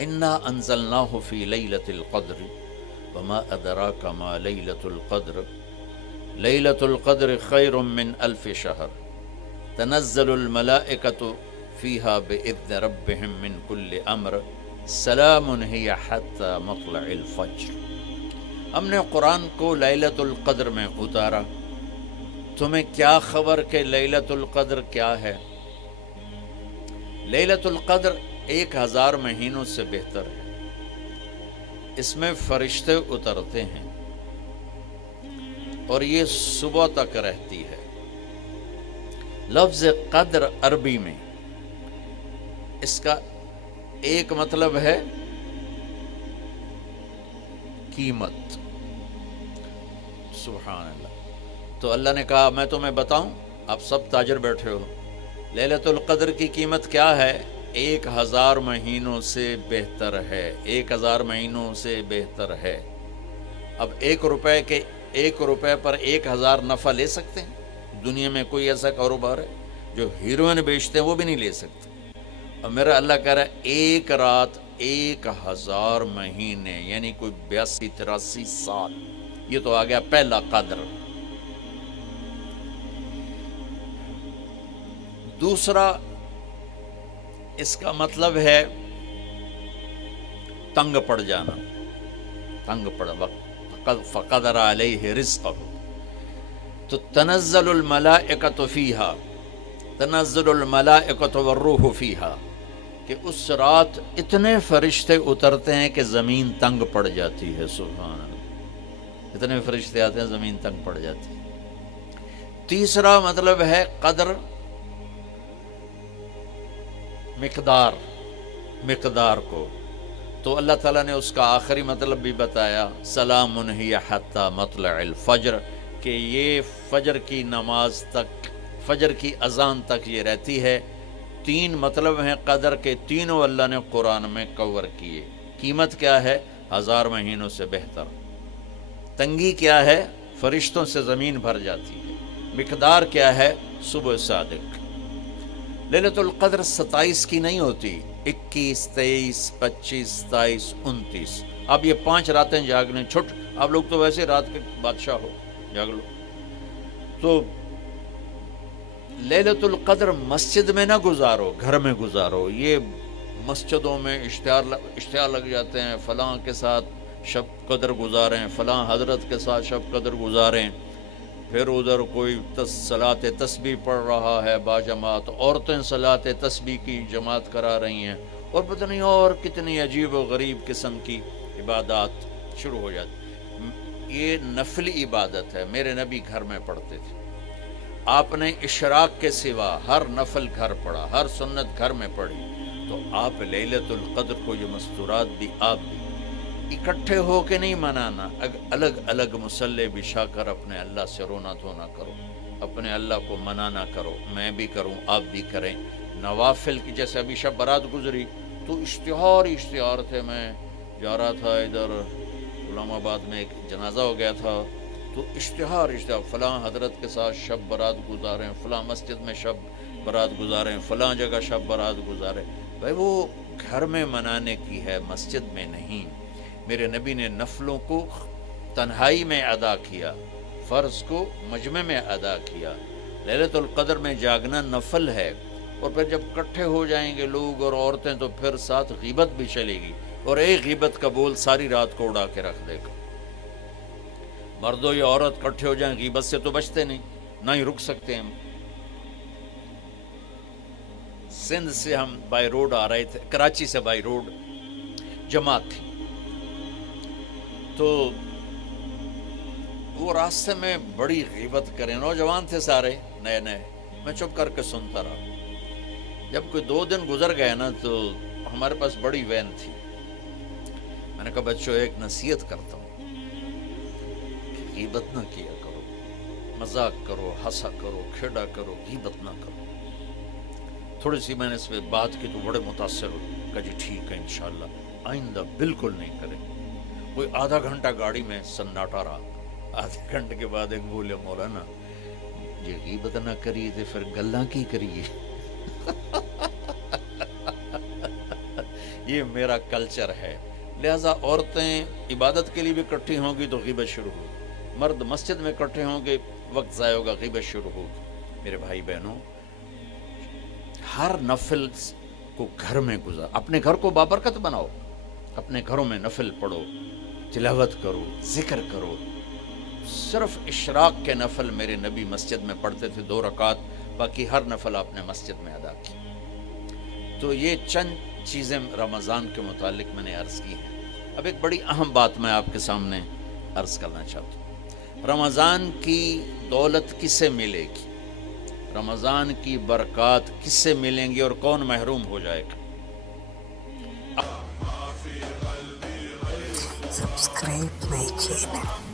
انا انزلناہ فی لیلۃ القدر وما ادراک ما لیلۃ القدر لیلۃ القدر خیر من الف شہر تنزل الملائکۃ فیہا باذن ربہم من کل امر سلام ہی حتی مطلع الفجر۔ ہم نے قرآن کو لیلۃ القدر میں اتارا، تمہیں کیا خبر کہ لیلۃ القدر کیا ہے؟ لیلۃ القدر 1000 مہینوں سے بہتر ہے، اس میں فرشتے اترتے ہیں اور یہ صبح تک رہتی ہے۔ لفظ قدر عربی میں اس کا ایک مطلب ہے قیمت، سبحان اللہ۔ تو اللہ نے کہا میں تمہیں بتاؤں، آپ سب تاجر بیٹھے ہو، لیلۃ القدر کی قیمت کیا ہے؟ 1000 مہینوں سے بہتر ہے، 1000 مہینوں سے بہتر ہے۔ اب 1 روپے پر 1000 نفع لے سکتے ہیں؟ دنیا میں کوئی ایسا کاروبار ہے؟ جو ہیروئن بیچتے ہیں وہ بھی نہیں لے سکتے۔ اور میرا اللہ کہہ رہا ہے ایک رات 1000 مہینے، یعنی کوئی 82-83 سال۔ یہ تو آ گیا پہلا قدر۔ دوسرا اس کا مطلب ہے تنگ پڑ جانا، تنگ پڑ وقت فقدر علیہ رزقہ۔ تو تنزل الملائکۃ فیہا، تنزل الملائکۃ والروح فیہا، کہ اس رات اتنے فرشتے اترتے ہیں کہ زمین تنگ پڑ جاتی ہے، سبحان اللہ، اتنے فرشتے آتے ہیں زمین تنگ پڑ جاتی ہے۔ تیسرا مطلب ہے قدر، مقدار کو، تو اللہ تعالیٰ نے اس کا آخری مطلب بھی بتایا، سلام ہی حتی مطلع الفجر، کہ یہ فجر کی نماز تک، فجر کی اذان تک یہ رہتی ہے۔ 3 مطلب ہیں قدر کے، تینوں اللہ نے قرآن میں کور کیے۔ قیمت کیا ہے؟ 1000 مہینوں سے بہتر۔ تنگی کیا ہے؟ فرشتوں سے زمین بھر جاتی ہے۔ مقدار کیا ہے؟ صبح صادق۔ لیلۃ القدر 27 کی نہیں ہوتی، 21، 23، 25، 27، 29۔ اب یہ 5 راتیں جاگنے چھٹ، آپ لوگ تو ویسے رات کے بادشاہ ہو، جاگ لو۔ تو لیلۃ القدر مسجد میں نہ گزارو، گھر میں گزارو۔ یہ مسجدوں میں اشتہار لگ جاتے ہیں، فلاں کے ساتھ شب قدر گزاریں، فلاں حضرت کے ساتھ شب قدر گزاریں، پھر ادھر کوئی صلاۃ تسبیح پڑھ رہا ہے باجماعت، عورتیں صلاۃ تسبیح کی جماعت کرا رہی ہیں، اور پتہ نہیں اور کتنی عجیب و غریب قسم کی عبادات شروع ہو جاتی۔ یہ نفلی عبادت ہے، میرے نبی گھر میں پڑھتے تھے۔ آپ نے اشراق کے سوا ہر نفل گھر پڑھا، ہر سنت گھر میں پڑھی، تو آپ لیلۃ القدر کو یہ مستورات بھی آپ بھی اکٹھے ہو کے نہیں منانا، الگ الگ مصلی بچھا کر اپنے اللہ سے رونا دھونا کرو، اپنے اللہ کو منانا کرو، میں بھی کروں آپ بھی کریں۔ نوافل کی، جیسے ابھی شب برات گزری تو اشتہار تھے، میں جا رہا تھا ادھر غلام آباد میں، ایک جنازہ ہو گیا تھا، تو اشتہار فلاں حضرت کے ساتھ شب برات گزاریں، فلاں مسجد میں شب برات گزاریں، فلاں جگہ شب برات گزاریں۔ بھائی وہ گھر میں منانے کی ہے، مسجد میں نہیں۔ میرے نبی نے نفلوں کو تنہائی میں ادا کیا، فرض کو مجمع میں ادا کیا۔ لیلۃ القدر میں جاگنا نفل ہے، اور پھر جب کٹھے ہو جائیں گے لوگ اور عورتیں تو پھر ساتھ غیبت بھی چلے گی، اور ایک غیبت کا بول ساری رات کو اڑا کے رکھ دے گا۔ مردوں یا عورت کٹھے ہو جائیں، غیبت سے تو بچتے نہیں، نہ ہی رک سکتے ہیں۔ سندھ سے ہم بائی روڈ آ رہے تھے، کراچی سے بائی روڈ جماعت تھی، تو وہ راستے میں بڑی غیبت کریں، نوجوان تھے سارے نئے نئے، میں چپ کر کے سنتا رہا۔ جب کوئی 2 دن گزر گئے نا، تو ہمارے پاس بڑی وین تھی، میں نے کہا بچوں ایک نصیحت کرتا ہوں، غیبت نہ کیا کرو، مذاق کرو، ہنسا کرو، کھیڑا کرو، غیبت نہ کرو۔ تھوڑی سی میں نے اس پہ بات کی تو بڑے متاثر ہوئے، کہا جی ٹھیک ہے انشاءاللہ آئندہ بالکل نہیں کریں۔ کوئی آدھا گھنٹہ گاڑی میں سناٹا رہا، آدھے گھنٹے کے بعد ایک بولے مولانا جی غیبت نہ کریے تو پھر گلاں کی کریے۔ یہ میرا کلچر ہے. لہٰذا عورتیں عبادت کے لیے بھی اکٹھی ہوں گی تو غیبت شروع ہوگی، مرد مسجد میں اکٹھے ہوں گے وقت ضائع ہوگا، غیبت شروع ہوگی. میرے بھائی بہنوں، ہر نفل کو گھر میں گزار، اپنے گھر کو بابرکت بناؤ، اپنے گھروں میں نفل پڑھو، تلاوت کرو، ذکر کرو. صرف اشراق کے نفل میرے نبی مسجد میں پڑھتے تھے 2 رکعت، باقی ہر نفل آپ نے مسجد میں ادا کی. تو یہ چند چیزیں رمضان کے متعلق میں نے عرض کی ہیں. اب ایک بڑی اہم بات میں آپ کے سامنے عرض کرنا چاہتا ہوں. رمضان کی دولت کس سے ملے گی؟ رمضان کی برکات کس سے ملیں گی اور کون محروم ہو جائے گا؟ Subscribe my channel.